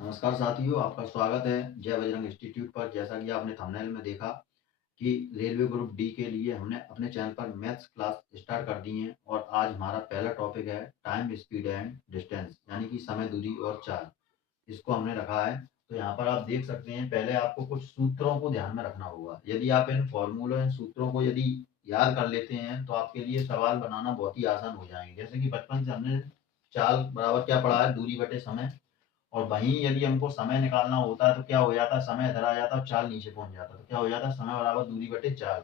नमस्कार साथियों, आपका स्वागत है जय बजरंग इंस्टीट्यूट पर। जैसा कि आपने थंबनेल में देखा कि रेलवे ग्रुप डी के लिए हमने अपने चैनल पर मैथ्स क्लास स्टार्ट कर दी है और आज हमारा पहला टॉपिक है टाइम, स्पीड एंड डिस्टेंस, यानी कि समय, दूरी और चाल। इसको हमने रखा है। तो यहाँ पर आप देख सकते हैं, पहले आपको कुछ सूत्रों को ध्यान में रखना होगा। यदि आप इन फॉर्मूलों, इन सूत्रों को यदि याद कर लेते हैं तो आपके लिए सवाल बनाना बहुत ही आसान हो जाएंगे। जैसे कि बचपन से हमने चाल बराबर क्या पढ़ा है, दूरी बटे समय। और वहीं यदि हमको समय निकालना होता है तो क्या हो जाता है, समय इधर आ जाता है और चाल नीचे पहुंच जाता है। तो क्या हो जाता है, समय बराबर दूरी बटे चाल।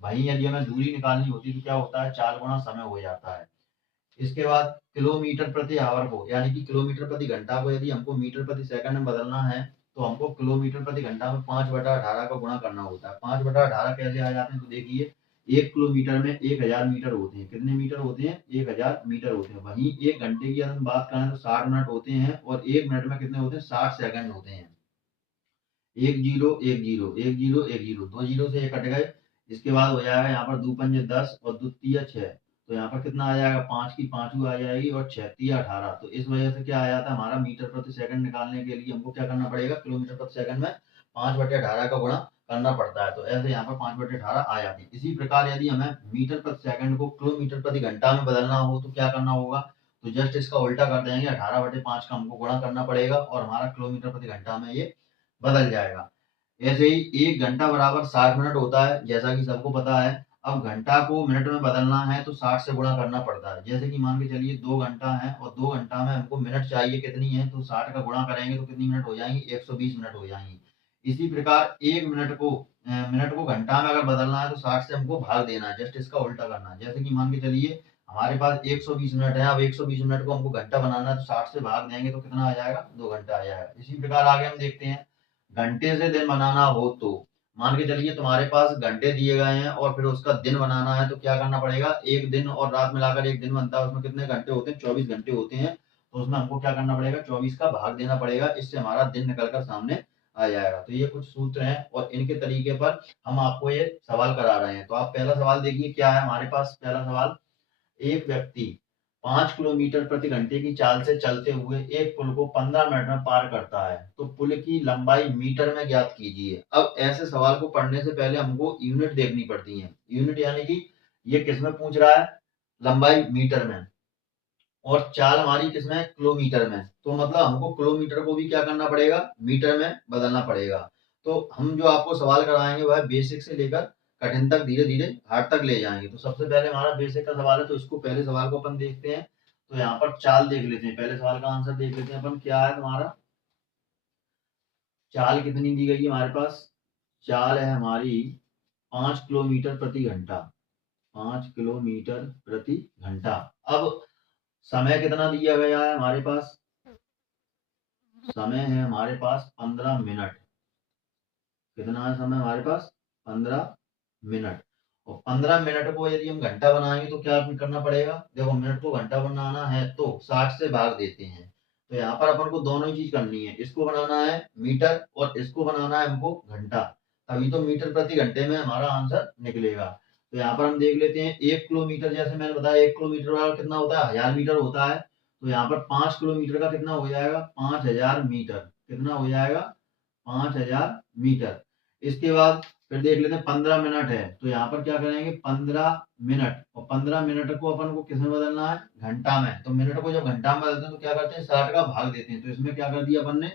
वहीं यदि हमें दूरी निकालनी होती तो क्या होता है, चाल गुणा समय हो जाता है। इसके बाद किलोमीटर प्रति आवर को, यानी कि किलोमीटर प्रति घंटा को यदि हमको मीटर प्रति सेकंड में बदलना है तो हमको किलोमीटर प्रति घंटा में 5/18 का गुणा करना होता है। 5/18 कैसे आ जाते हैं, तो देखिए, 1 किलोमीटर में 1000 मीटर होते हैं। कितने मीटर होते हैं, 1000 मीटर होते हैं। वहीं 1 घंटे की अगर हम बात करें तो 60 मिनट होते हैं और 1 मिनट में कितने होते हैं, 60 सेकंड होते हैं। 1 0 1 0 1 0 1 0, 2 0 से 1 कट गए। इसके बाद हो जाएगा यहाँ पर 2 5 10 और 2 3 6। तो यहाँ पर कितना आ जाएगा, 5 की पांचवी आ जाएगी और 6 3 18। तो इस वजह से क्या आ जाता है, हमारा मीटर प्रति सेकंड निकालने के लिए हमको क्या करना पड़ेगा, किलोमीटर प्रति सेकंड में 5/18 का गुणा करना पड़ता है। तो ऐसे यहाँ पर 5/18 आ जाती है। इसी प्रकार यदि हमें मीटर प्रति सेकंड को किलोमीटर प्रति घंटा में बदलना हो तो क्या करना होगा, तो जस्ट इसका उल्टा कर देंगे। 18/5 का हमको गुणा करना पड़ेगा और हमारा किलोमीटर प्रति घंटा में ये बदल जाएगा। ऐसे ही 1 घंटा बराबर 60 मिनट होता है, जैसा कि सबको पता है। अब घंटा को मिनट में बदलना है तो 60 से गुणा करना पड़ता है। जैसे कि मान के चलिए 2 घंटा है और 2 घंटा में हमको मिनट चाहिए कितनी है, तो 60 का गुणा करेंगे तो कितनी मिनट हो जाएंगी, 120 मिनट हो जाएंगी। इसी प्रकार 1 मिनट को घंटा में अगर बदलना है तो 60 से हमको भाग देना है, जस्ट इसका उल्टा करना है। जैसे कि मान के चलिए हमारे पास 120 मिनट है। अब 120 मिनट को हमको घंटा बनाना है तो 60 से भाग देंगे तो कितना आ जाएगा, 2 घंटा आ जाएगा। इसी प्रकार आगे हम देखते हैं, घंटे से दिन बनाना हो तो मान के चलिए तुम्हारे पास घंटे दिए गए हैं और फिर उसका दिन बनाना है तो क्या करना पड़ेगा, एक दिन और रात मिलाकर एक दिन बनता है। उसमें कितने घंटे होते हैं, 24 घंटे होते हैं। तो उसमें हमको क्या करना पड़ेगा, 24 का भाग देना पड़ेगा। इससे हमारा दिन निकल कर सामने आ जाएगा। तो ये कुछ सूत्र हैं और इनके तरीके पर हम आपको ये सवाल करा रहे हैं। तो आप पहला सवाल देखिए क्या है हमारे पास। पहला सवाल, एक व्यक्ति 5 किलोमीटर प्रति घंटे की चाल से चलते हुए एक पुल को 15 मिनट में पार करता है, तो पुल की लंबाई मीटर में ज्ञात कीजिए। अब ऐसे सवाल को पढ़ने से पहले हमको यूनिट देखनी पड़ती है। यूनिट यानी कि ये किसमें पूछ रहा है, लंबाई मीटर में, और चाल हमारी किसमें, किलोमीटर में। तो मतलब हमको किलोमीटर को भी क्या करना पड़ेगा, मीटर में बदलना पड़ेगा। तो हम जो आपको सवाल कराएंगे वह बेसिक से लेकर कठिन तक, धीरे धीरे हार्ड तक ले जाएंगे। तो सबसे पहले हमारा बेसिक का सवाल है, तो इसको पहले सवाल को अपन देखते हैं। तो यहाँ पर चाल देख लेते हैं, पहले सवाल का आंसर देख लेते हैं अपन। क्या है तुम्हारा, चाल कितनी दी गई है हमारे पास, चाल है हमारी 5 किलोमीटर प्रति घंटा। 5 किलोमीटर प्रति घंटा। अब समय कितना दिया गया है हमारे पास, समय है हमारे पास 15 मिनट। कितना है समय हमारे पास, 15 मिनट। और 15 मिनट को यदि हम घंटा बनाएंगे तो क्या करना पड़ेगा, देखो मिनट को घंटा बनाना है तो 60 से भाग देते हैं। तो यहाँ पर अपन को दोनों ही चीज करनी है, इसको बनाना है मीटर और इसको बनाना है हमको घंटा। तभी तो मीटर प्रति घंटे में हमारा आंसर निकलेगा। तो यहाँ पर हम देख लेते हैं, 1 किलोमीटर, जैसे मैंने बताया 1 किलोमीटर वाला कितना होता है, 1000 मीटर होता है। तो यहाँ पर 5 किलोमीटर का कितना हो जाएगा, 5000 मीटर। कितना हो जाएगा, 5000 मीटर। इसके बाद फिर देख लेते हैं 15 मिनट है, तो यहाँ पर क्या करेंगे, 15 मिनट, और 15 मिनट को अपन को किसमें बदलना है, घंटा में। तो मिनट को जब घंटा में बदलते हैं तो क्या करते हैं, 60 का भाग देते हैं। तो इसमें क्या कर दिया अपन ने,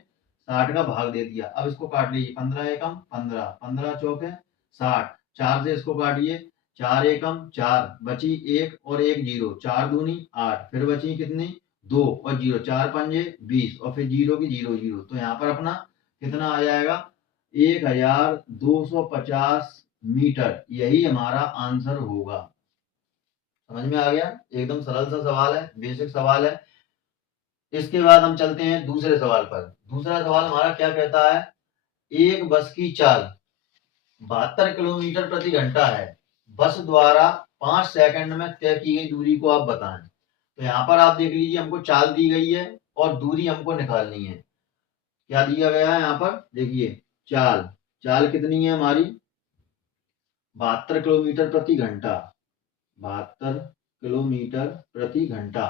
60 का भाग दे दिया। अब इसको काट लीजिए, 15 एकम 15, 15 चौके 60, 4 से इसको काटिए, 4 एकम 4, बची 1 और 1 0, 4 दूनी 8, फिर बची कितनी 2 और 0, 4 पंजे 20, और फिर 0 की 0 0। तो यहाँ पर अपना कितना आ जाएगा, 1250 मीटर। यही हमारा आंसर होगा। समझ में आ गया, एकदम सरल सा सवाल है, बेसिक सवाल है। इसके बाद हम चलते हैं दूसरे सवाल पर। दूसरा सवाल हमारा क्या कहता है, एक बस की चाल 72 किलोमीटर प्रति घंटा है। बस द्वारा 5 सेकंड में तय की गई दूरी को आप बताएं। तो यहाँ पर आप देख लीजिए, हमको चाल दी गई है और दूरी हमको निकालनी है। क्या दिया गया है यहाँ पर, देखिए, चाल, चाल कितनी है हमारी, 72 किलोमीटर प्रति घंटा। 72 किलोमीटर प्रति घंटा।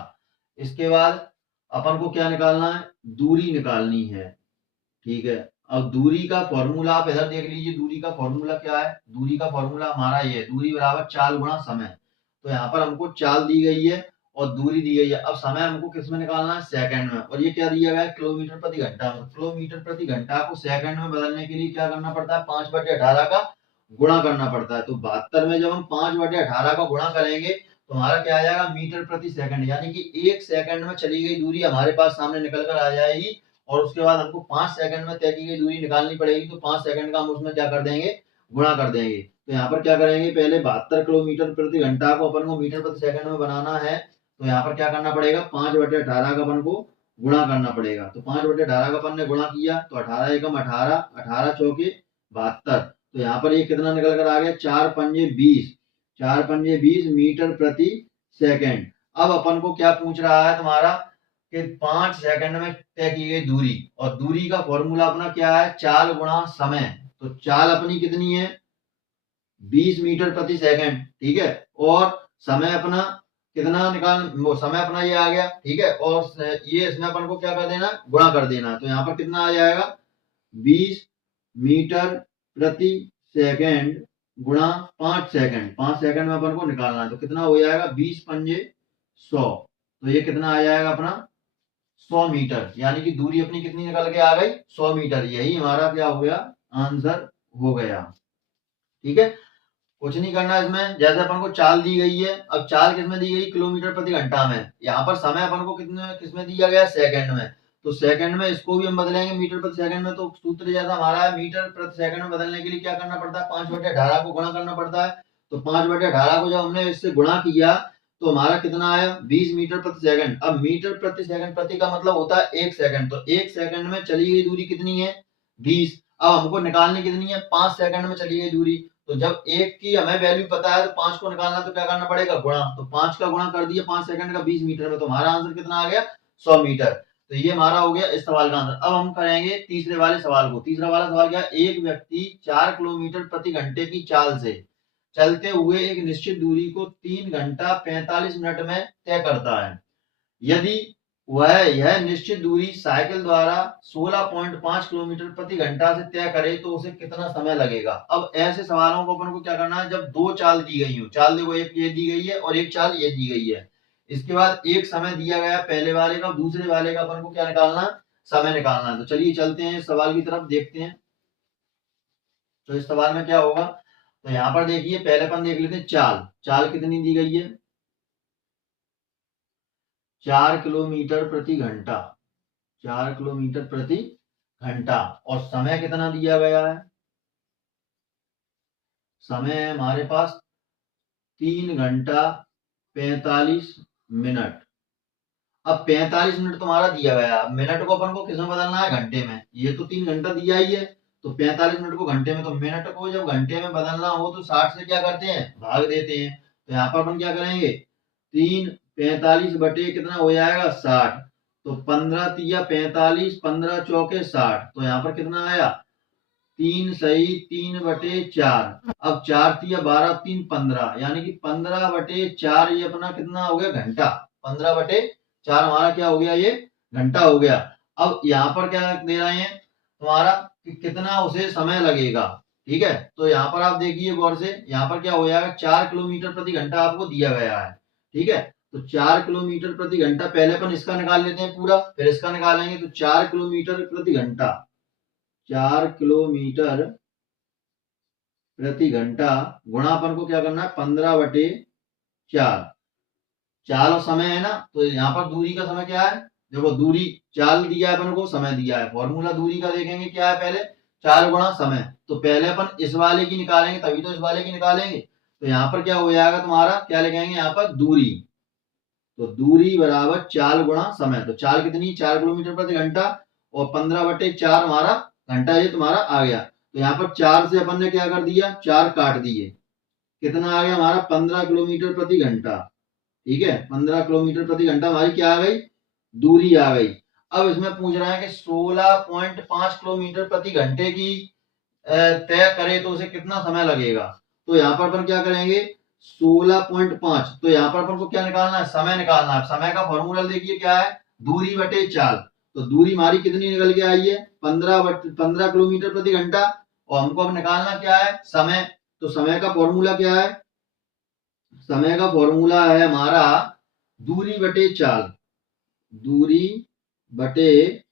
इसके बाद अपन को क्या निकालना है, दूरी निकालनी है। ठीक है। अब दूरी का फॉर्मूला आप इधर देख लीजिए, दूरी का फॉर्मूला क्या है? दूरी का फॉर्मूला हमारा ये है, दूरी बराबर चाल गुणा समय। तो यहाँ पर हमको चाल दी गई है और दूरी दी गई है। अब समय हमको किस में निकालना है? सेकंड में। और ये क्या दिया गया है? किलोमीटर प्रति घंटा में। किलोमीटर प्रति घंटा को सेकंड में बदलने के लिए क्या करना पड़ता है? 5/18 का गुणा करना पड़ता है। तो 72 में जब हम 5/18 का गुणा करेंगे तो हमारा क्या आ जाएगा? मीटर प्रति सेकंड, यानी कि 1 सेकंड में चली गई दूरी हमारे पास सामने निकल कर आ जाएगी। और उसके बाद हमको 5 सेकंड में तय की गई दूरी निकालनी पड़ेगी। तो 5 सेकंड का हम उसमें क्या कर देंगे? गुणा कर देंगे। तो यहाँ पर क्या करेंगे? पहले 72 किलोमीटर प्रति घंटा को अपन को मीटर प्रति सेकंड में बनाना है। तो यहाँ पर क्या करना पड़ेगा? 5/18 का अपन को गुणा करना पड़ेगा। तो 5/18 का अपन ने गुणा किया तो 18 एकम 18, 18 चौके 72। तो यहाँ पर ये कितना निकल कर आ गया? 4 पंजे 20, 4 पंजे 20 मीटर प्रति सेकंड। अब अपन को क्या पूछ रहा है तुम्हारा? कि 5 सेकंड में तय की गई दूरी, और दूरी का फॉर्मूला अपना क्या है? चाल गुणा समय। तो चाल अपनी कितनी है? 20 मीटर प्रति सेकंड, ठीक है। और समय अपना कितना निकाल, समय अपना ये आ गया, ठीक है। और ये इसमें अपन को क्या कर देना? गुणा कर देना। तो यहाँ पर कितना आ जाएगा? 20 मीटर प्रति सेकंड गुणा 5 सेकंड। 5 सेकंड में अपन को निकालना है तो कितना हो जाएगा? 20 पंजे 100। तो ये कितना आ जाएगा अपना? 100 मीटर। यानी कि दूरी अपनी कितनी निकल के आ गई? 100 मीटर। यही हमारा क्या हो गया? आंसर हो गया, ठीक है। कुछ नहीं करना इसमें, जैसे अपन को चाल दी गई है। अब चाल किसमें दी गई? किलोमीटर प्रति घंटा में। यहाँ पर समय अपन को कितने किसमें दिया गया? सेकंड में। तो सेकंड में इसको भी हम बदलेंगे मीटर प्रति सेकंड में। तो सूत्र जैसा हमारा है, मीटर प्रति सेकंड में बदलने के लिए क्या करना पड़ता है? 5/18 को गुणा करना पड़ता है। तो 5/18 को जब हमने इससे गुणा किया तो हमारा कितना आया? 20 मीटर प्रति सेकंड। अब मीटर प्रति सेकंड, प्रति का मतलब होता है 1 सेकंड। तो 1 सेकंड में चली गई दूरी कितनी है? 20। अब हमको निकालनी कितनी है? 5 सेकंड में चली गई दूरी। तो जब 1 की हमें वैल्यू पता है तो 5 को निकालना, तो क्या करना पड़ेगा? गुणा। तो 5 का गुणा कर दिया 5 सेकंड का 20 मीटर में। तो हमारा आंसर कितना आ गया? 100 मीटर। तो ये हमारा हो गया इस सवाल का आंसर। अब हम करेंगे तीसरे वाले सवाल को। तीसरा वाला सवाल क्या है? एक व्यक्ति 4 किलोमीटर प्रति घंटे की चाल से चलते हुए एक निश्चित दूरी को 3 घंटा 45 मिनट में तय करता है। यदि वह यह निश्चित दूरी साइकिल द्वारा 16.5 किलोमीटर प्रति घंटा से तय करे तो उसे कितना समय लगेगा? अब ऐसे सवालों को अपन को क्या करना है? जब दो चाल दी गई हो, चाल देखो एक ये दी गई है और एक चाल ये दी गई है। इसके बाद एक समय दिया गया पहले वाले का, दूसरे वाले का अपन को क्या निकालना? समय निकालना है। तो चलिए चलते हैं इस सवाल की तरफ, देखते हैं। तो इस सवाल में क्या होगा? तो यहाँ पर देखिए, पहले अपन देख लेते हैं चाल। चाल कितनी दी गई है? 4 किलोमीटर प्रति घंटा, 4 किलोमीटर प्रति घंटा। और समय कितना दिया गया है? समय है हमारे पास 3 घंटा 45 मिनट। अब 45 मिनट तुम्हारा दिया गया है, मिनट को अपन को किसमें बदलना है? घंटे में। ये तो 3 घंटा दिया ही है, तो 45 मिनट को घंटे में। तो मिनट को जब घंटे में बदलना हो तो 60 से क्या करते हैं? भाग देते हैं। तो यहाँ पर अपन क्या करेंगे? 3 45 बटे कितना हो जाएगा? 60। तो 15 तिया 45, 15 चौके 60। तो यहाँ पर कितना आया? 3 सही 3 बटे 4। अब 4 तिया 12, 3 15, यानी कि 15 बटे 4 ये अपना कितना हो गया? घंटा। 15 बटे 4 हमारा क्या हो गया? ये घंटा हो गया। अब यहाँ पर क्या दे रहे हैं तुम्हारा? कि कितना उसे समय लगेगा, ठीक है। तो यहाँ पर आप देखिए गौर से, यहाँ पर क्या हो जाएगा? 4 किलोमीटर प्रति घंटा आपको दिया गया है, ठीक है। तो 4 किलोमीटर प्रति घंटा, पहले अपन इसका निकाल लेते हैं पूरा, फिर इसका निकालेंगे। तो 4 किलोमीटर प्रति घंटा, 4 किलोमीटर प्रति घंटा गुणा अपन को क्या करना है? 15/4। चाल और समय है ना, तो यहाँ पर दूरी का समय क्या है? देखो दूरी, चाल दिया है अपन को, समय दिया है। फॉर्मूला दूरी का देखेंगे क्या है? पहले चाल गुणा समय। तो पहले अपन इस वाले की निकालेंगे, तभी तो इस वाले की निकालेंगे। तो यहाँ पर क्या हो जाएगा तुम्हारा? क्या लिखेंगे यहाँ पर? दूरी। तो दूरी बराबर चाल गुणा समय। तो चाल कितनी? 4 किलोमीटर प्रति घंटा, और 15/4 हमारा घंटा, ये तुम्हारा आ गया। तो यहाँ पर 4 से अपन ने क्या कर दिया? 4 काट दिए। कितना आ गया हमारा? 15 किलोमीटर प्रति घंटा, ठीक है। 15 किलोमीटर प्रति घंटा हमारी क्या आ गई? दूरी आ गई। अब इसमें पूछ रहा है कि 16.5 किलोमीटर प्रति घंटे की तय करे तो उसे कितना समय लगेगा? तो यहाँ पर अपन क्या करेंगे? 16.5। तो यहाँ पर अपन को क्या निकालना है? समय निकालना है। समय का फॉर्मूला देखिए क्या है? दूरी बटे चाल। तो दूरी हमारी कितनी निकल के आई है, 15 किलोमीटर प्रति घंटा। और हमको अब निकालना क्या है, समय। तो समय का फॉर्मूला क्या है, समय का फॉर्मूला है हमारा दूरी बटे चाल, दूरी बटे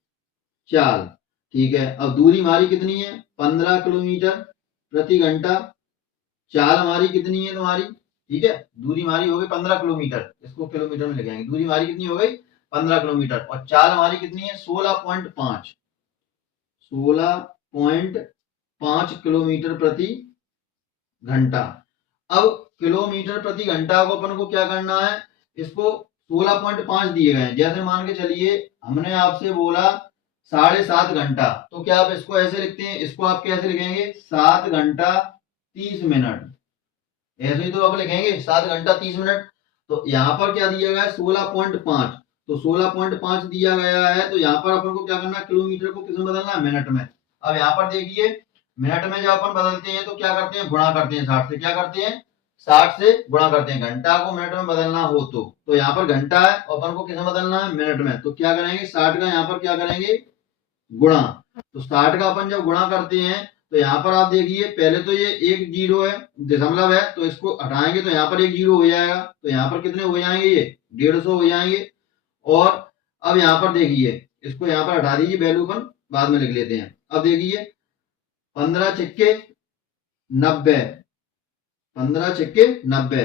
चाल। ठीक है, अब दूरी हमारी कितनी है, 15 किलोमीटर प्रति घंटा। चाल हमारी कितनी है तुम्हारी, ठीक है, दूरी हमारी हो गई 15 किलोमीटर, इसको किलोमीटर में लगाएंगे। दूरी हमारी कितनी हो गई, 15 किलोमीटर। और चाल हमारी कितनी है, 16.5 किलोमीटर प्रति घंटा। अब किलोमीटर प्रति घंटा को अपन को क्या करना है, इसको 16.5 दिए गए हैं। जैसे मान के चलिए हमने आपसे बोला 7.5 घंटा, तो क्या आप इसको ऐसे लिखते हैं, इसको आप कैसे लिखेंगे, 7 घंटा 30 मिनट। ऐसे ही तो आप लिखेंगे 7 घंटा 30 मिनट। तो यहाँ पर क्या दिया गया है, 16.5। तो 16.5 दिया गया है, तो यहाँ पर अपन को क्या करना है, किलोमीटर को किसमें बदलना है, मिनट में। अब यहाँ पर देखिए मिनट में जब अपन बदलते हैं तो क्या करते हैं, गुणा करते हैं 60 से। क्या करते हैं, 60 से गुणा करते हैं। घंटा को मिनट में बदलना हो तो यहाँ पर घंटा है और अपन को किसमें बदलना है, मिनट में। तो क्या करेंगे, 60 का यहाँ पर क्या करेंगे, गुणा। तो 60 का अपन जब गुणा करते हैं तो यहाँ पर आप देखिए पहले तो ये एक जीरो है, दशमलव है, तो इसको हटाएंगे तो यहाँ पर एक जीरो हो जाएगा। तो यहाँ पर कितने हो जाएंगे, ये 150 हो जाएंगे। और अब यहाँ पर देखिए इसको यहाँ पर हटा दीजिए, वैल्यू अपन बाद में लिख लेते हैं। अब देखिए 15 छिक्के 90, 15 छिक्के 90,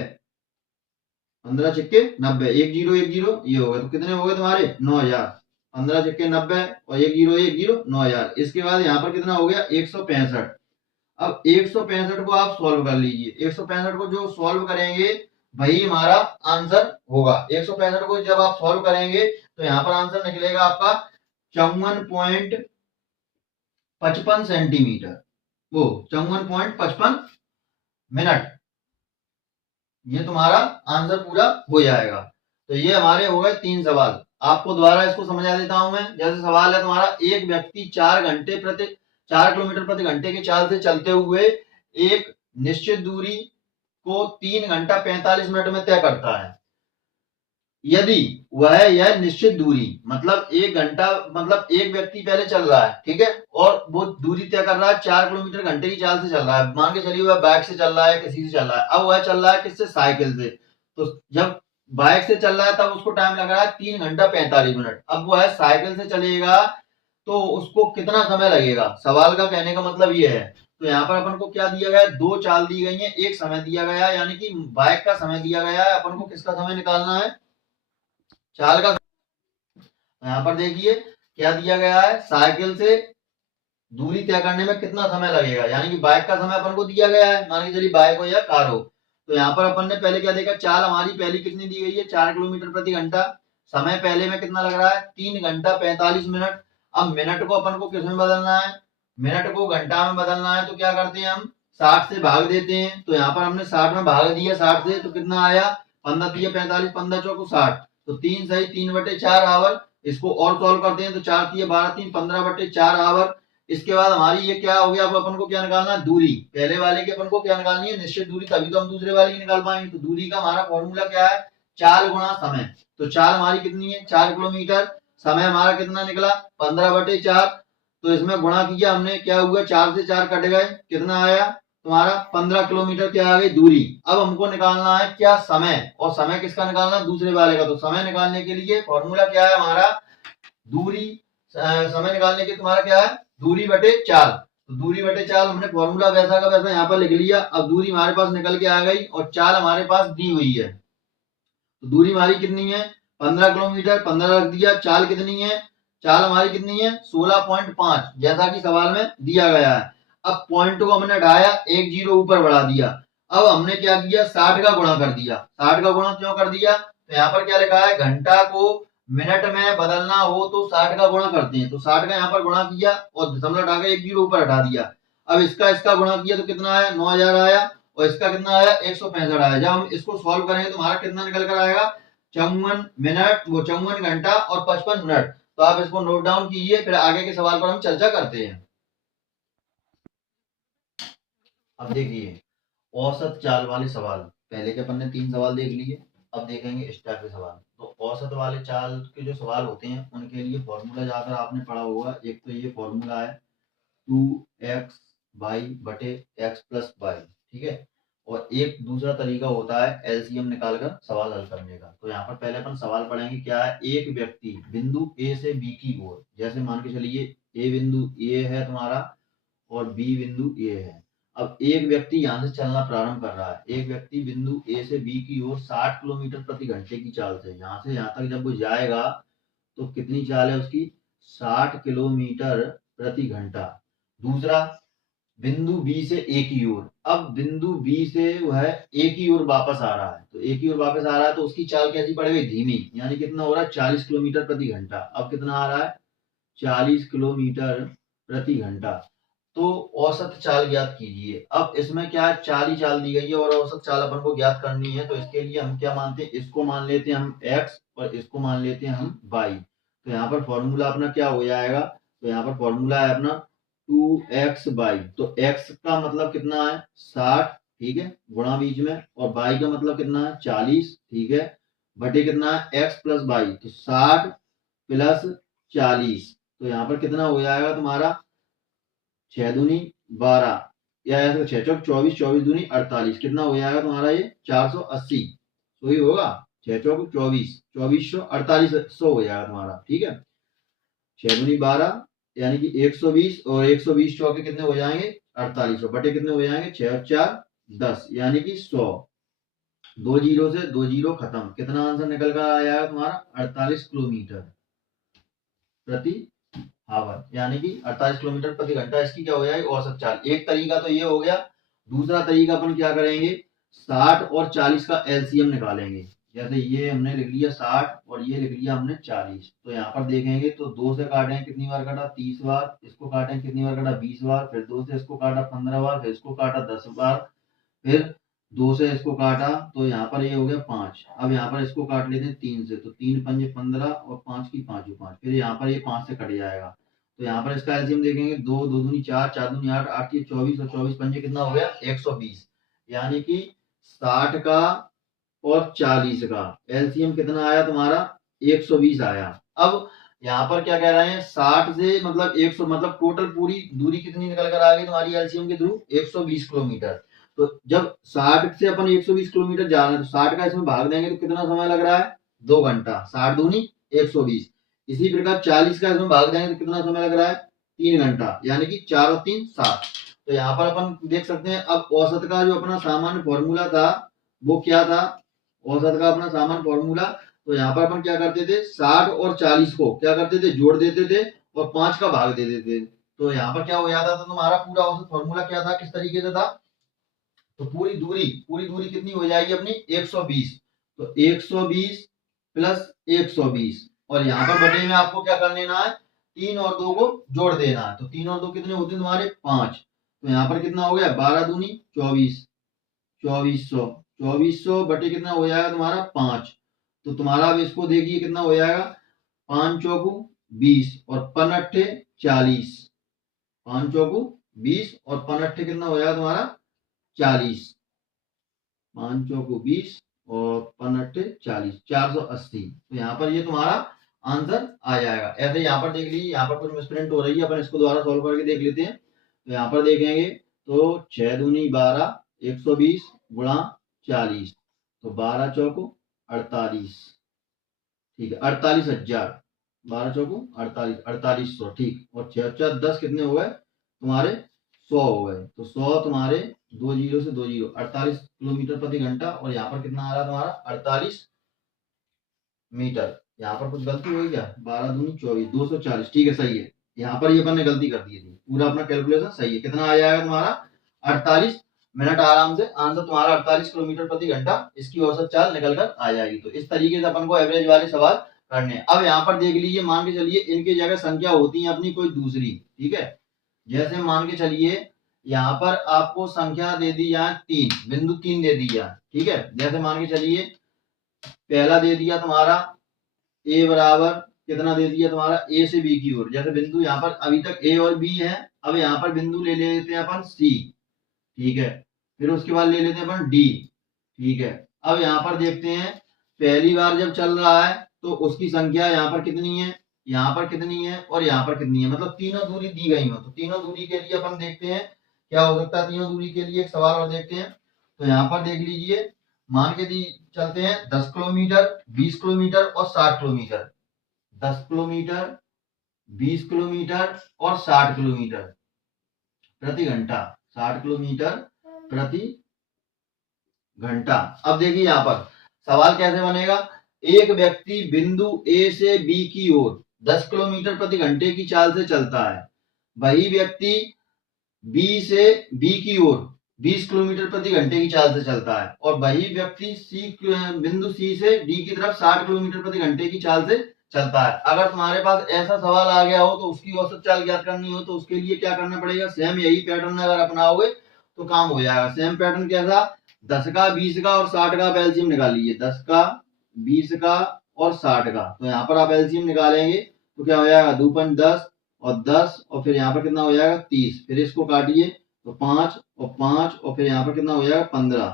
15 छिक्के 90, एक जीरो ये हो गए। तो कितने हो गए तुम्हारे, 9000। 15 छिक्के 90 और एक जीरो 9000। इसके बाद यहाँ पर कितना हो गया, 165। अब 165 को आप सॉल्व कर लीजिए। 165 को जो सॉल्व करेंगे वही हमारा आंसर होगा। 165 को जब आप सॉल्व करेंगे तो यहाँ पर आंसर निकलेगा आपका 54.55 सेंटीमीटर, वो 54.55 मिनट। ये तुम्हारा आंसर पूरा हो जाएगा। तो ये हमारे हो गए 3 सवाल। आपको दोबारा इसको समझा देता हूं मैं। जैसे सवाल है तुम्हारा, एक व्यक्ति 4 किलोमीटर प्रति घंटे की चाल से चलते हुए एक निश्चित दूरी को 3 घंटा 45 मिनट में तय करता है। यदि वह यह निश्चित दूरी मतलब 1 घंटा, मतलब एक व्यक्ति पहले चल रहा है, ठीक है, और वो दूरी तय कर रहा है 4 किलोमीटर घंटे की चाल से चल रहा है। मान के चलिए वह बाइक से चल रहा है, किसी से चल रहा है। अब वह चल रहा है किससे, साइकिल से। तो जब बाइक से चल रहा है तब उसको टाइम लग रहा है 3 घंटा 45 मिनट। अब वह साइकिल से चलेगा तो उसको कितना समय लगेगा, सवाल का कहने का मतलब ये है। तो यहाँ पर अपन को क्या दिया गया है, 2 चाल दी गई है, एक समय दिया गया है, यानी कि बाइक का समय दिया गया है। अपन को किसका समय निकालना है, चाल का। यहाँ पर देखिए क्या दिया गया है, साइकिल से दूरी तय करने में कितना समय लगेगा, यानी कि बाइक का समय अपन को दिया गया है। मान के चलिए बाइक हो या कार हो। तो यहाँ पर अपन ने पहले क्या देखा, चाल हमारी पहली कितनी दी गई है, 4 किलोमीटर प्रति घंटा। समय पहले में कितना लग रहा है, 3 घंटा 45 मिनट। अब मिनट को अपन को किस में बदलना है, मिनट को घंटा में बदलना है। तो क्या करते हैं, हम 60 से भाग देते हैं। तो यहाँ पर हमने 60 में भाग दिया 60 से, तो कितना आया, 15 तिया 45, 15 चौको 60। तो 3 सही 3/4 आवर। इसको और सॉल्व करते हैं तो 4 तिया 12, 3 15/4 आवर। इसके बाद हमारी ये क्या हो गया, अब अपन को क्या निकालना है, दूरी। पहले वाले की अपन को क्या निकालनी है, निश्चित दूरी, तभी तो हम दूसरे वाले की निकाल पाएंगे। तो दूरी का हमारा फॉर्मूला क्या है, चाल गुणा समय। तो चाल हमारी कितनी है, 4 किलोमीटर। समय हमारा कितना निकला, 15/4। तो इसमें गुणा किया हमने, क्या हुआ, 4 से 4 कट गए, कितना आया तुम्हारा, 15 किलोमीटर क्या आ गई दूरी। अब हमको निकालना है क्या, समय। और समय किसका निकालना है, दूसरे वाले का। तो समय निकालने के लिए फॉर्मूला क्या है हमारा, दूरी, समय निकालने के तुम्हारा क्या है, दूरी बटे चाल। तो दूरी बटे चाल हमने फॉर्मूला वैसा का वैसा यहाँ पर लिख लिया। अब दूरी हमारे पास निकल के आ गई और चाल हमारे पास दी हुई है। तो दूरी हमारी कितनी है, 15 किलोमीटर, 15 रख दिया। चाल कितनी है, चाल हमारी कितनी है, 16.5, जैसा कि सवाल में दिया गया है। अब पॉइंट को हमने हटाया, एक जीरो ऊपर बढ़ा दिया। अब हमने क्या किया, 60 का गुणा कर दिया। 60 का गुणा क्यों कर दिया, तो यहाँ पर क्या लिखा है, घंटा को मिनट में बदलना हो तो 60 का गुणा करते हैं। तो 60 का यहाँ पर गुणा किया और दशमलव हटा के एक जीरो ऊपर हटा दिया। अब इसका गुणा किया तो कितना आया, 9000 आया। और इसका कितना आया, 165 आया। जब हम इसको सॉल्व करेंगे तो हमारा कितना निकल कर आएगा, 54 मिनट, वो 54 घंटा और 55 मिनट। तो आप इसको नोट डाउन कीजिए, फिर आगे के सवाल पर हम चर्चा करते हैं। अब देखिए औसत चाल वाले सवाल, पहले के अपन ने 3 सवाल देख लिए, अब देखेंगे इस टाइप के सवाल। तो औसत वाले चाल के जो सवाल होते हैं उनके लिए फॉर्मूला ज्यादातर आपने पढ़ा होगा। एक तो ये फॉर्मूला है 2x बाई बटे x प्लस वाई, ठीक है। और एक दूसरा तरीका होता है एलसीएम निकालकर सवाल हल करने का। तो यहाँ पर पहले अपन सवाल पढ़ेंगे क्या है। एक व्यक्ति बिंदु ए से बी की ओर, जैसे मान के चलिए ए बिंदु ए है तुम्हारा और बी बिंदु ए है। अब एक व्यक्ति यहाँ से चलना प्रारंभ कर रहा है। एक व्यक्ति बिंदु ए से बी की ओर 60 किलोमीटर प्रति घंटे की चाल से यहाँ से यहाँ तक जब वो जाएगा तो कितनी चाल है उसकी, 60 किलोमीटर प्रति घंटा। दूसरा बिंदु बी से ए की ओर, अब बिंदु बी से वह ए की ओर वापस आ रहा है, तो ए की ओर वापस आ रहा है तो उसकी चाल कैसी पड़ गई, धीमी, यानी कितना हो रहा है 40 किलोमीटर प्रति घंटा। अब कितना आ रहा है 40 किलोमीटर प्रति घंटा। तो औसत चाल ज्ञात कीजिए। अब इसमें क्या है, चाल ही चाल दी गई है और औसत चाल अपन को ज्ञात करनी है। तो इसके लिए हम क्या मानते हैं, इसको मान लेते हैं हम x और इसको मान लेते हैं हम y। तो यहाँ पर फॉर्मूला अपना क्या हो जाएगा, तो यहाँ पर फॉर्मूला है अपना 2x बाई, तो x का मतलब कितना है 60, ठीक है, गुणा बीच में, और y का मतलब कितना है 40, ठीक है, बटे कितना है x प्लस वाई, तो 60 प्लस 40। तो यहाँ पर कितना हो जाएगा तुम्हारा 6 दूनी 12, या ऐसे 6 चौक 24, 24 दूनी 48, कितना हो जाएगा तुम्हारा ये 480। तो ही होगा 6 चौक 24, 2400, 4800 हो जाएगा तुम्हारा, ठीक है। 6 दूनी 12 यानी कि 120, और 120 चौके कितने हो जाएंगे 4800, बटे कितने हो जाएंगे 6 और 4 10, यानी कि 100। 2 जीरो से 2 जीरो खत्म, कितना आंसर निकल कर आया तुम्हारा 48 किलोमीटर प्रति हावर, यानी कि 48 किलोमीटर प्रति घंटा। इसकी क्या हो जाएगी औसत चाल। एक तरीका तो ये हो गया। दूसरा तरीका अपन क्या करेंगे, 60 और 40 का एलसीएम निकालेंगे। जैसे ये हमने लिख लिया 60 और ये लिख लिया हमने 40, तो यहाँ पर देखेंगे तो 2 से काटें कितनी बार काटा 30 बार, इसको काटें कितनी बार काटा 20 बार, फिर 2 से इसको काटा 15 बार, फिर इसको काटा 10 बार, फिर 2 से इसको काटा तो यहाँ पर ये हो गया 5। अब यहाँ पर इसको काट लेते हैं 3 से, तो 3 पंजे 15 और 5 की 5 5, फिर यहाँ पर ये 5 से कट जाएगा। तो यहाँ पर इसका एलसीएम देखेंगे 2 2 दूनी 4, 4 दूनी 8, 8 की 24, और 24 पंजे कितना हो गया 120, यानी कि 60 का और 40 का एलसीएम कितना आया तुम्हारा 120 आया। अब यहाँ पर क्या कह रहे हैं 60 से मतलब 100, मतलब टोटल पूरी दूरी कितनी निकल कर आ गई तुम्हारी एलसीएम के थ्रू 120 किलोमीटर। तो जब 60 से अपन 120 किलोमीटर जा रहे हैं तो 60 का इसमें भाग देंगे तो कितना समय लग रहा है 2 घंटा, 60 दूनी 120। इसी प्रकार 40 का इसमें भाग देंगे तो कितना समय लग रहा है 3 घंटा, यानी कि 4 और 3 7। तो यहाँ पर अपन देख सकते हैं। अब औसत का जो अपना सामान्य फॉर्मूला था वो क्या था, औसत का अपना सामान्य फॉर्मूला, तो यहाँ पर अपन क्या करते थे 60 और 40 को क्या करते थे जोड़ देते थे और 5 का भाग दे देते थे। तो यहाँ पर क्या हो जाता था तुम्हारा पूरा औसत फॉर्मूला क्या था, किस तरीके से था, तो पूरी दूरी कितनी हो जाएगी अपनी 120, तो 120 प्लस 120, और यहाँ पर बटे में आपको क्या कर लेना है 3 और 2 को जोड़ देना है। तो 3 और 2 कितने होते हैं तुम्हारे 5, तो यहाँ पर कितना हो गया 12 दूनी 24, 2400, 2400 बटे कितना हो जाएगा तुम्हारा 5। तो तुम्हारा अब इसको देखिए कितना हो जाएगा 5 चौकू 20 और 5 अट्ठे 40, 5 चौकू 20 और 5 अट्ठे कितना हो जाएगा तुम्हारा 40, 5 चौकू 20 और 5 अट्ठे 40, 480। तो यहाँ पर ये तुम्हारा आंसर आ जाएगा। ऐसे यहाँ पर देख लीजिए, यहाँ पर कुछ मिसप्रिंट हो रही है, अपन इसको दोबारा सॉल्व करके देख लेते हैं। तो यहाँ पर देखेंगे तो 6 दूनी 12, 120 गुणा 40, तो 12 चौको 48, ठीक है 48,000, 12 चौको 48, 4800, ठीक, और 6 4 10 कितने हो गए तुम्हारे 100 हो गए। तो 100 तुम्हारे 2 जीरो से 2 जीरो 48 किलोमीटर प्रति घंटा, और यहाँ पर कितना आ रहा तुम्हारा 48 मीटर। यहाँ पर कुछ गलती हुई क्या, 12 दूनी 24, 240, ठीक है सही है। यहाँ पर ये अपन ने गलती कर दी थी, पूरा अपना कैलकुलेशन सही है। कितना आ जाएगा तुम्हारा 48 मिनट, आराम से आंसर तुम्हारा 48 किलोमीटर प्रति घंटा, इसकी औसत चाल निकल कर आ जाएगी। तो इस तरीके से अपन को एवरेज वाले सवाल करने हैं। अब यहाँ पर देख लीजिए, मान के चलिए इनकी जगह संख्या होती है अपनी कोई दूसरी, ठीक है, जैसे मान के चलिए यहाँ पर आपको संख्या दे दी जाए 3, बिंदु 3 दे दी जाए, ठीक है। जैसे मान के चलिए पहला दे दिया तुम्हारा ए बराबर कितना दे दिया तुम्हारा ए से बी की ओर, जैसे बिंदु यहाँ पर अभी तक ए और बी है, अब यहाँ पर बिंदु ले लेते हैं अपन सी, ठीक है, फिर उसके बाद ले लेते हैं अपन डी, ठीक है। अब यहाँ पर देखते हैं पहली बार जब चल रहा है तो उसकी संख्या यहाँ पर कितनी है, यहाँ पर कितनी है और यहाँ पर कितनी है, मतलब तीनों दूरी दी गई हो। तो तीनों दूरी के लिए अपन देखते हैं क्या हो सकता है। तीनों दूरी के लिए एक सवाल और देखते हैं। तो यहाँ पर देख लीजिए, मान के दी चलते हैं 10 किलोमीटर, 20 किलोमीटर और 60 किलोमीटर। 10 किलोमीटर, 20 किलोमीटर और 60 किलोमीटर प्रति घंटा। 60 किलोमीटर प्रति घंटा। अब देखिए यहाँ पर सवाल कैसे बनेगा। एक व्यक्ति बिंदु ए से बी की ओर 10 किलोमीटर प्रति घंटे की चाल से चलता है। वही व्यक्ति बी से बी की ओर 20 किलोमीटर प्रति घंटे की चाल से चलता है और वही व्यक्ति बिंदु सी से डी की तरफ 60 किलोमीटर प्रति घंटे की चाल से चलता है। अगर तुम्हारे पास ऐसा सवाल आ गया हो तो उसकी औसत चाल ज्ञात करनी हो तो उसके लिए क्या करना पड़ेगा, सेम यही पैटर्न अगर अपनाओगे तो काम हो जाएगा। सेम पैटर्न कैसा, 10 का 20 का और 60 का आप एलसीएम निकाल लीजिए। 10 का 20 का और 60 का, तो यहाँ पर आप एलसीएम निकालेंगे तो क्या हो जाएगा, 2 पंच 10 और 10 और फिर यहाँ पर कितना हो जाएगा 30। फिर इसको काटिए तो 5 और 5 और फिर यहाँ पर कितना हो जाएगा 15।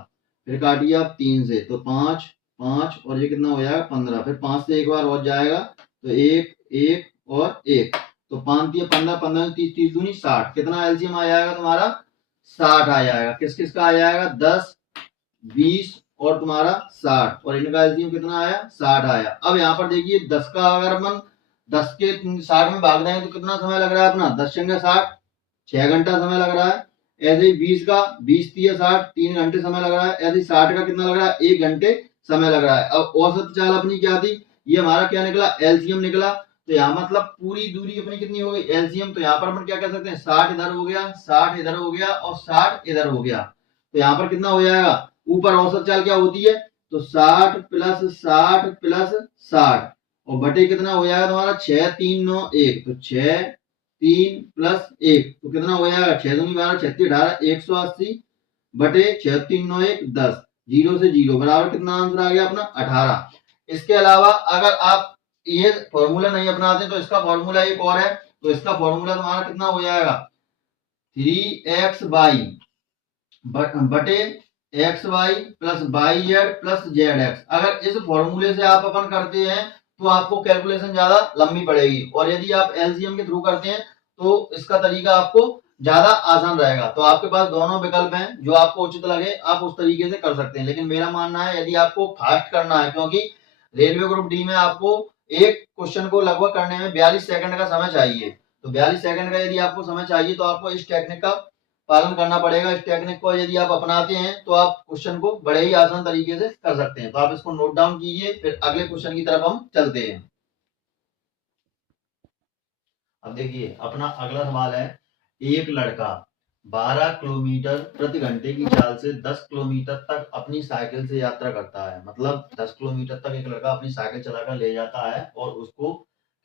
फिर काटिए आप 3 से तो 5 5 और ये कितना हो जाएगा 15। फिर 5 से एक बार और जाएगा तो 1 1 और 1 तो 5 3 15 15 30 30 दूनी 60। कितना एलसीएम आ जाएगा तुम्हारा, 60 आ जाएगा। किस किस का आ जाएगा, 10 20 और तुम्हारा 60 और इनका एलसीएम कितना आया, 60 आया। अब यहाँ पर देखिए 10 का अगर अपन 10 के 60 में भाग देंगे तो कितना समय लग रहा है अपना, 10 छंगे 60, 6 घंटा समय लग रहा है। ऐसे ही 20 का 20 3 60, 3 घंटे समय लग रहा है। ऐसे ही 60 का कितना लग रहा है, 1 घंटे समय लग रहा है। अब औसत चाल अपनी क्या थी, ये हमारा क्या निकला, एलसीएम निकला। तो यहाँ मतलब पूरी दूरी अपनी कितनी हो गई, एलसीएम। तो यहाँ पर अपन क्या कह सकते हैं, 60 इधर हो गया, 60 इधर हो गया और 60 इधर हो गया। तो यहाँ पर कितना हो जाएगा, ऊपर औसत चाल क्या होती है, तो 60 प्लस 60 प्लस 60 और बटे कितना हो जाएगा तुम्हारा 6 3 9 1। तो 6 3 प्लस 1 तो कितना हो जाएगा, 6 दूनी 12 36 18 180 बटे 6 3 9 1 10। 0 से 0 बराबर कितना आंसर आ गया अपना 18। इसके अलावा अगर आप ये फॉर्मूला नहीं अपनाते तो इसका फॉर्मूला एक और है। तो इसका फॉर्मूला तुम्हारा कितना हो जाएगा, 3x वाई बटे X Y plus Y Z plus Z X. अगर इस फॉर्मूले से आप अपन करते हैं तो आपको कैलकुलेशन ज्यादा लंबी पड़ेगी और यदि आप एलसीएम के थ्रू करते हैं तो इसका तरीका आपको ज्यादा आसान रहेगा। तो आपके पास दोनों विकल्प हैं, जो आपको उचित लगे आप उस तरीके से कर सकते हैं। लेकिन मेरा मानना है यदि आपको फास्ट करना है, क्योंकि रेलवे ग्रुप डी में आपको एक क्वेश्चन को लगभग करने में 42 सेकंड का समय चाहिए। तो 42 सेकंड का यदि आपको समय चाहिए तो आपको इस टेक्निक का पालन करना पड़ेगा। इस टेक्निक को यदि आप अपनाते हैं तो आप क्वेश्चन को बड़े ही आसान तरीके से कर सकते हैं। तो आप इसको नोट डाउन कीजिए, फिर अगले क्वेश्चन की तरफ हम चलते हैं। अब देखिए अपना अगला सवाल है, एक लड़का 12 किलोमीटर प्रति घंटे की चाल से 10 किलोमीटर तक अपनी साइकिल से यात्रा करता है। मतलब 10 किलोमीटर तक एक लड़का अपनी साइकिल चलाकर ले जाता है और उसको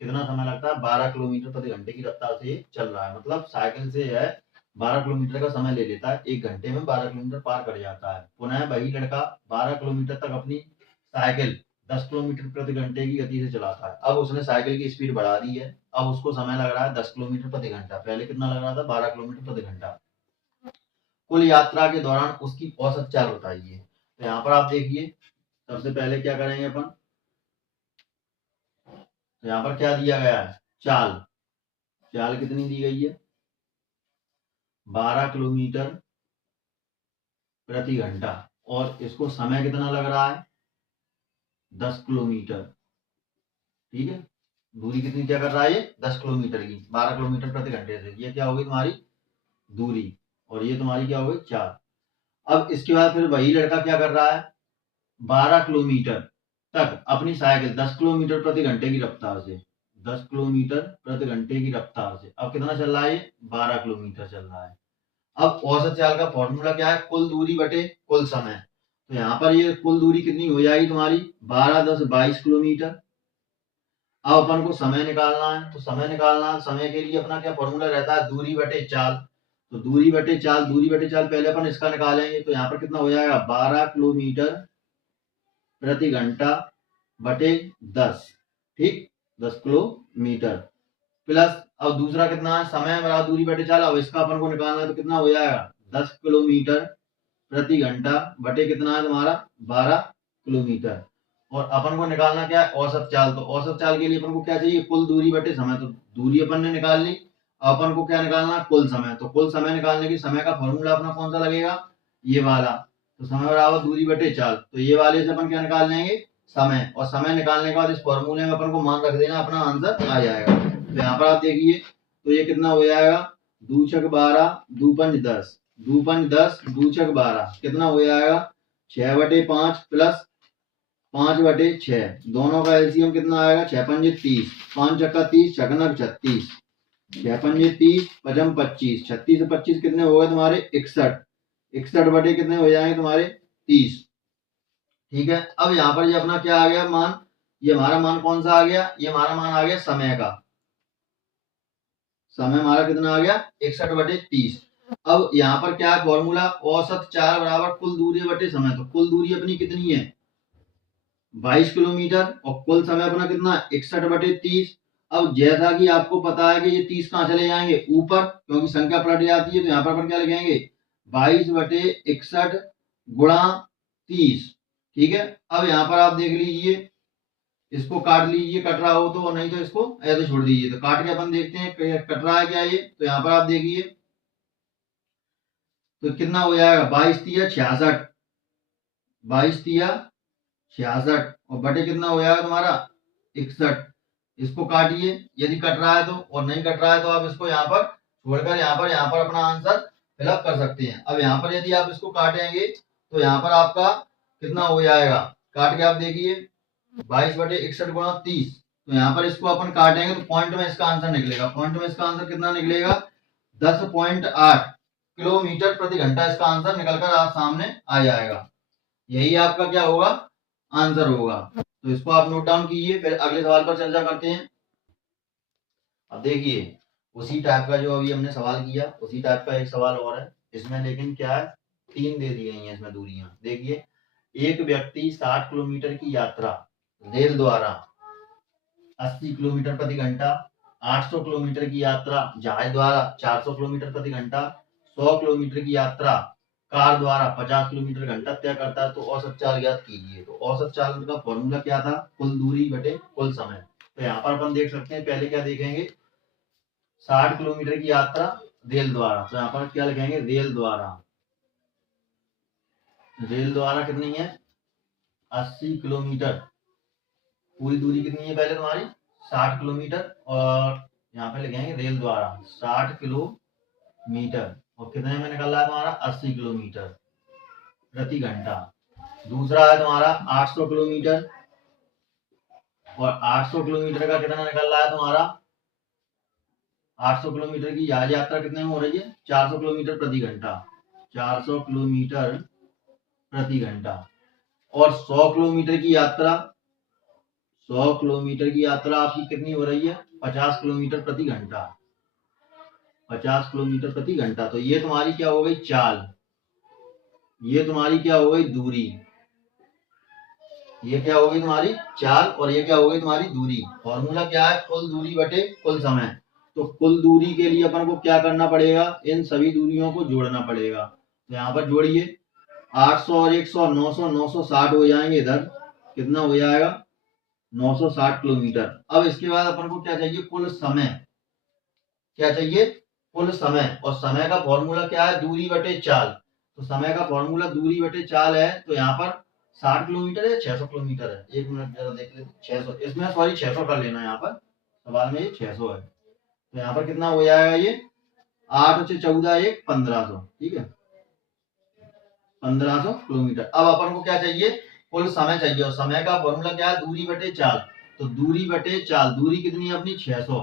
कितना समय लगता है, 12 किलोमीटर प्रति घंटे की रफ्तार से चल रहा है। मतलब साइकिल से है 12 किलोमीटर का समय ले लेता है, 1 घंटे में 12 किलोमीटर पार कर जाता है। पुनः वही लड़का 12 किलोमीटर तक अपनी साइकिल 10 किलोमीटर प्रति घंटे की गति से चलाता है। अब उसने साइकिल की स्पीड बढ़ा दी है, अब उसको समय लग रहा है 10 किलोमीटर प्रति घंटा। पहले कितना लग रहा था, 12 किलोमीटर प्रति घंटा। कुल यात्रा के दौरान उसकी औसत चाल बताइए। तो यहाँ पर आप देखिए, सबसे पहले क्या करेंगे अपन, तो यहाँ पर क्या दिया गया है, चाल। चाल कितनी दी गई है, 12 किलोमीटर प्रति घंटा और इसको समय कितना लग रहा है, 10 किलोमीटर। ठीक है, दूरी कितनी क्या कर रहा है, ये 10 किलोमीटर की, 12 किलोमीटर प्रति घंटे से। ये क्या होगी तुम्हारी दूरी और ये तुम्हारी क्या होगी चाल। अब इसके बाद फिर वही लड़का क्या कर रहा है, 12 किलोमीटर तक अपनी साइकिल 10 किलोमीटर प्रति घंटे की रफ्तार से, 10 किलोमीटर प्रति घंटे की रफ्तार से अब कितना चल रहा है, 12 किलोमीटर चल रहा है। अब औसत चाल का फॉर्मूला क्या है, कुल दूरी बटे कुल समय। तो यहाँ पर ये कुल दूरी कितनी हो जाएगी तुम्हारी, 12 10 22 किलोमीटर। अब अपन को समय निकालना है, तो समय निकालना, समय के लिए अपना क्या फॉर्मूला रहता है, दूरी बटे चाल। तो दूरी बटे चाल, दूरी बटे चाल पहले अपन इसका निकालेंगे। तो यहाँ पर कितना हो जाएगा, 12 किलोमीटर प्रति घंटा बटे 10। ठीक, 10 किलोमीटर प्लस अब दूसरा कितना है, समय बराबर दूरी बटे चाल। अब इसका अपन को निकालना है तो कितना हो जाएगा, 10 किलोमीटर प्रति घंटा बटे कितना है तुम्हारा 12 किलोमीटर। और अपन को निकालना क्या है, औसत चाल। तो औसत चाल के लिए अपन को क्या चाहिए, कुल दूरी बटे समय। तो दूरी अपन ने निकाल ली, अपन को क्या निकालना है, कुल समय। तो कुल समय निकालने की समय का फॉर्मूला अपना कौन सा लगेगा, ये वाला। तो समय बराबर दूरी बटे चाल। तो ये वाले से अपन क्या निकाल लेंगे, समय। और समय निकालने के बाद इस फॉर्मूले में अपन को मान रख देना, अपना आंसर आ जाएगा। तो यहाँ पर आप देखिए, तो ये कितना हो जाएगा, 2 छक 12, 2 पंच 10, 2 पंच 10, 2 छक 12, कितना हो जाएगा 6/5 प्लस 5/6। दोनों का एलसीएम कितना आएगा, 6 पंजे 30, 5 छक्का 30, छकनक 36, 6 पंजे 30, पचम 25, 36 से 25 कितने हो गए तुम्हारे 61, 61 बटे कितने हो जाएंगे तुम्हारे 30। ठीक है, अब यहाँ पर ये अपना क्या आ गया मान, ये हमारा मान कौन सा आ गया, ये हमारा मान आ गया समय का। समय हमारा कितना आ गया 61/30। अब यहाँ पर क्या है फॉर्मूला, औसत चाल बराबर कुल दूरी बटे समय। तो कुल दूरी अपनी कितनी है 22 किलोमीटर, और कुल समय अपना कितना 61/30। अब जैसा कि आपको पता है कि ये 30 कहाँ चले जाएंगे ऊपर, क्योंकि संख्या पलट जाती है। तो यहाँ पर अपन क्या लिखेंगे 22/61 गुणा 30। ठीक है, अब यहाँ पर आप देख लीजिए, इसको काट लीजिए, कट रहा हो तो, नहीं तो इसको ऐसे छोड़ दीजिए। तो काट के अपन देखते हैं कट रहा है क्या ये। तो यहाँ पर आप देखिए, तो कितना हो जाएगा 22 तिया 66, 22 तिया 66, और बटे कितना हो जाएगा तुम्हारा 61। इसको काटिए यदि कट रहा है तो, और नहीं कट रहा है तो आप इसको यहाँ पर छोड़कर यहाँ पर अपना आंसर फिलअप कर सकते हैं। अब यहाँ पर यदि आप इसको काटेंगे तो यहाँ पर आपका कितना हो जाएगा, काट के आप देखिए 22/61 गुणा 30। तो यहाँ पर इसको अपन काटेंगे तो पॉइंट में इसका आंसर निकलेगा। पॉइंट में इसका आंसर कितना निकलेगा 10.8 किलोमीटर प्रति घंटा। इसका आंसर निकलकर आप सामने आ जाएगा। यही आपका क्या होगा, आंसर होगा। तो इसको आप नोट डाउन कीजिए, फिर अगले सवाल पर चर्चा करते हैं। अब देखिए, उसी टाइप का जो अभी हमने सवाल किया, उसी टाइप का एक सवाल और है इसमें, लेकिन क्या है 3 दे दी गई है इसमें दूरियां। देखिए, एक व्यक्ति 60 किलोमीटर की यात्रा रेल द्वारा 80 किलोमीटर प्रति घंटा, 800 किलोमीटर की यात्रा जहाज द्वारा 400 किलोमीटर प्रति घंटा, 100 किलोमीटर की यात्रा कार द्वारा 50 किलोमीटर घंटा तय करता है। तो औसत चाल ज्ञात कीजिए। तो औसत चाल का फॉर्मूला क्या था, कुल दूरी बटे कुल समय। तो यहाँ पर अपन देख सकते हैं, पहले क्या देखेंगे 60 किलोमीटर की यात्रा रेल द्वारा। तो यहाँ पर क्या लिखेंगे, रेल द्वारा। रेल द्वारा कितनी है 80 किलोमीटर। पूरी दूरी कितनी है पहले तुम्हारी 60 किलोमीटर, और यहाँ पे लिखेंगे रेल द्वारा 60 किलोमीटर, और कितने में निकल रहा है तुम्हारा 80 किलोमीटर प्रति घंटा। दूसरा है तुम्हारा 800 किलोमीटर, और 800 किलोमीटर का कितना निकल रहा है तुम्हारा 800 किलोमीटर की जहाज यात्रा कितने में हो रही है 400 किलोमीटर प्रति घंटा, 400 किलोमीटर प्रति घंटा। और 100 किलोमीटर की यात्रा, 100 किलोमीटर की यात्रा आपकी कितनी हो रही है 50 किलोमीटर प्रति घंटा, 50 किलोमीटर प्रति घंटा। तो ये तुम्हारी क्या हो गई चाल, ये तुम्हारी क्या हो गई दूरी, ये क्या हो गई तुम्हारी चाल, और ये क्या हो गई तुम्हारी दूरी। फॉर्मूला क्या है, कुल दूरी बटे कुल समय। तो कुल दूरी के लिए अपन को क्या करना पड़ेगा, इन सभी दूरियों को जोड़ना पड़ेगा। तो यहाँ पर जोड़िए 800 और 100 900, 960 हो जाएंगे इधर, कितना हो जाएगा 960 किलोमीटर। अब इसके बाद अपन को क्या चाहिए, कुल समय। क्या चाहिए, कुल समय। और समय का फॉर्मूला क्या है, दूरी बटे चाल। तो समय का फॉर्मूला दूरी बटे चाल है। तो यहाँ पर 60 किलोमीटर है 600 किलोमीटर है, एक मिनट जरा देख लेते, 600 इसमें, सॉरी 600 कर लेना, यहाँ पर सवाल में ये 600 है। तो यहाँ पर कितना हो जाएगा, ये 8 से 14 1 1500, ठीक है 1500 किलोमीटर। अब अपन को क्या चाहिए, कुल समय चाहिए। और समय का फॉर्मूला क्या है, दूरी बटे चाल। तो दूरी बटे चाल, दूरी कितनी है अपनी 600,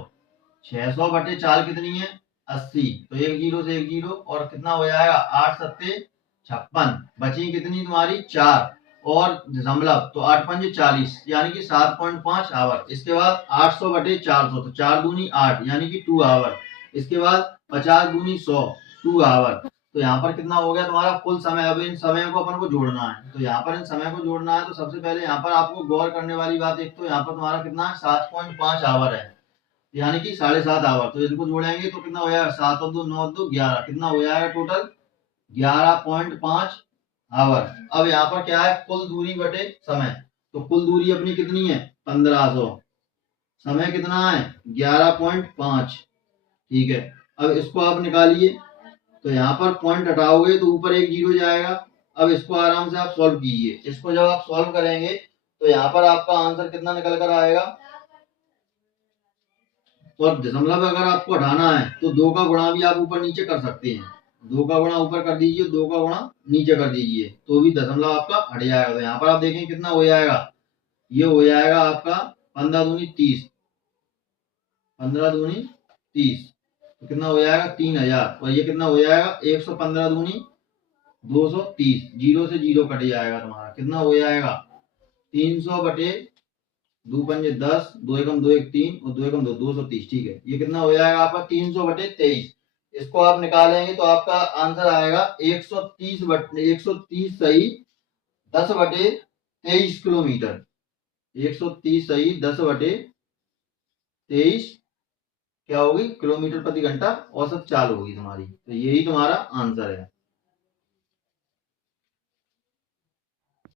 600 बटे चाल कितनी है 80। तो एक जीरो से एक जीरो, और कितना हो जाएगा 8 सत्ते 56, बची कितनी तुम्हारी 4 और दशमलव, तो 8 पंजे 40, यानी कि 7.5 आवर। इसके बाद 800 बटे 400, तो 4 दूनी 8, यानी कि 2 आवर। इसके बाद 50 दूनी 100, 2 आवर। तो यहाँ पर कितना हो गया तुम्हारा कुल समय। अब इन समय को अपन को जोड़ना है। तो यहाँ पर इन समय को जोड़ना है, तो सबसे पहले यहाँ पर आपको गौर करने वाली बात, एक तो यहाँ पर तुम्हारा कितना है 7.5 आवर है, यानी कि 7.5 आवर। तो इनको जोड़ेंगे तो कितना हो जाएगा 7 और 2 9 और 2 11, कितना हो जाएगा टोटल 11.5 आवर। अब यहाँ पर क्या है कुल दूरी बटे समय। तो कुल दूरी अपनी कितनी है 1500। समय कितना है 11.5। ठीक है, अब इसको आप निकालिए। तो यहाँ पर पॉइंट हटाओगे तो ऊपर एक जीरो जाएगा। अब इसको आराम से आप सॉल्व कीजिए। इसको जब आप सॉल्व करेंगे तो यहाँ पर आपका आंसर कितना निकल कर आएगा। और दशमलव अगर आपको हटाना है तो 2 का गुणा भी आप ऊपर नीचे कर सकते हैं। 2 का गुणा ऊपर कर दीजिए, 2 का गुणा नीचे कर दीजिए, तो भी दशमलव आपका हट जाएगा। तो यहाँ पर आप देखें कितना हो जाएगा, ये हो जाएगा आपका 15 दूनी 30। 15 दूनी 30 तो कितना हो जाएगा 3000। और ये कितना हो जाएगा 115 दूनी 230। जीरो से जीरो कट जाएगा तुम्हारा, कितना हो जाएगा 300 बटे 2 पंजे 10, 2 एकम 2 एक 3 और 2 एकम 2 230। ठीक है, ये कितना हो जाएगा आपका 300 बटे 23। इसको आप निकालेंगे तो आपका आंसर आएगा 130 बटे 130 सही 10 बटे 23 किलोमीटर। 130 सही 10 बटे 23 क्या होगी किलोमीटर प्रति घंटा औसत चाल होगी तुम्हारी। तो यही तुम्हारा आंसर है।